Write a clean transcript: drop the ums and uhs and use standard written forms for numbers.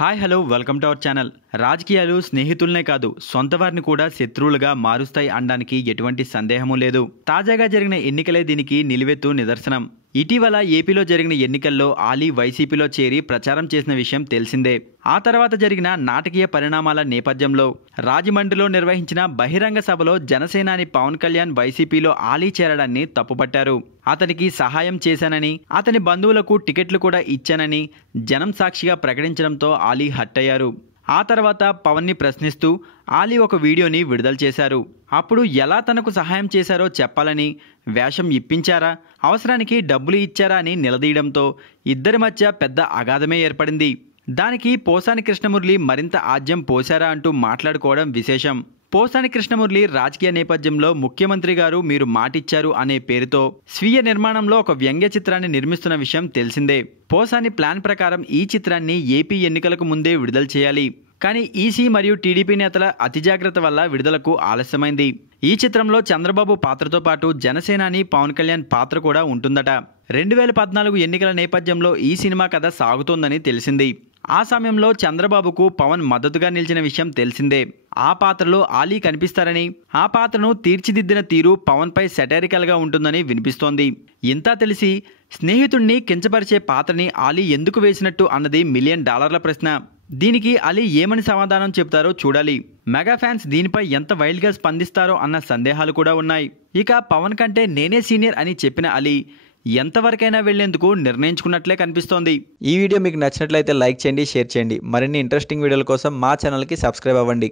Hi hello welcome to our channel. రాజకీయాలు స్నేహితులనే కాదు సొంత వారిని కూడా శత్రువులుగా మారుస్తాయి అనడానికి ఎటువంటి సందేహమూ లేదు. తాజాగా జరిగిన ఎన్నికలే దీనికి నిలువెత్తు నిదర్శనం. ఇటీవల ఏపీలో జరిగిన ఎన్నికల్లో ఆలీ వైసీపీలో చేరి ప్రచారం చేసిన విషయం తెలిసిందే. ఆ తర్వాత జరిగిన నాటకీయ పరిణామాల నేపథ్యంలో రాజమండ్రిలో నిర్వహించిన బహిరంగ సభలో జనసేనాని పవన్ కళ్యాణ్ వైసీపీలో ఆలీ చేరడాన్ని తప్పుపట్టారు. అతనికి సహాయం చేశానని, అతని బంధువులకు టికెట్లు కూడా ఇచ్చానని జనం సాక్షిగా ప్రకటించడంతో ఆలీ హర్ట్ అయ్యారు. ఆ తర్వాత పవన్ని ప్రశ్నిస్తూ ఆలీ ఒక వీడియోని విడుదల చేశారు. అప్పుడు ఎలా తనకు సహాయం చేశారో చెప్పాలని, వేషం ఇప్పించారా, అవసరానికి డబ్బులు ఇచ్చారా అని నిలదీయడంతో ఇద్దరి మధ్య పెద్ద అగాధమే ఏర్పడింది. దానికి పోసాని కృష్ణమురళి మరింత ఆజ్యం పోశారా అంటూ మాట్లాడుకోవడం విశేషం. పోసాని కృష్ణమురళి రాజకీయ నేపథ్యంలో ముఖ్యమంత్రి గారు మీరు మాటిచ్చారు అనే పేరుతో స్వీయ నిర్మాణంలో ఒక వ్యంగ్య చిత్రాన్ని నిర్మిస్తున్న విషయం తెలిసిందే. పోసాని ప్లాన్ ప్రకారం ఈ చిత్రాన్ని ఏపీ ఎన్నికలకు ముందే విడుదల చేయాలి. కానీ ఈసీ మరియు టీడీపీ నేతల అతి జాగ్రత్త వల్ల విడుదలకు ఆలస్యమైంది. ఈ చిత్రంలో చంద్రబాబు పాత్రతో పాటు జనసేనాని పవన్ కళ్యాణ్ పాత్ర కూడా ఉంటుందట. 2014 ఎన్నికల నేపథ్యంలో ఈ సినిమా కథ సాగుతోందని తెలిసింది. ఆ సమయంలో చంద్రబాబుకు పవన్ మద్దతుగా నిలిచిన విషయం తెలిసిందే. ఆ పాత్రలో ఆలీ కనిపిస్తారని, ఆ పాత్రను తీర్చిదిద్దిన తీరు పవన్ పై సెటారికల్గా ఉంటుందని వినిపిస్తోంది. ఇంతా తెలిసి స్నేహితుణ్ణి కించపరిచే పాత్రని ఆలీ ఎందుకు వేసినట్టు అన్నది $1 మిలియన్ ప్రశ్న. దీనికి అలీ ఏమని సమాధానం చెప్తారో చూడాలి. మెగా ఫ్యాన్స్ దీనిపై ఎంత వైల్డ్గా స్పందిస్తారో అన్న సందేహాలు కూడా ఉన్నాయి. ఇక పవన్ కంటే నేనే సీనియర్ అని చెప్పిన అలీ ఎంతవరకైనా వెళ్లేందుకు నిర్ణయించుకున్నట్లే కనిపిస్తోంది. ఈ వీడియో మీకు నచ్చినట్లయితే లైక్ చేయండి, షేర్ చేయండి. మరిన్ని ఇంట్రెస్టింగ్ వీడియోల కోసం మా ఛానల్కి సబ్స్క్రైబ్ అవ్వండి.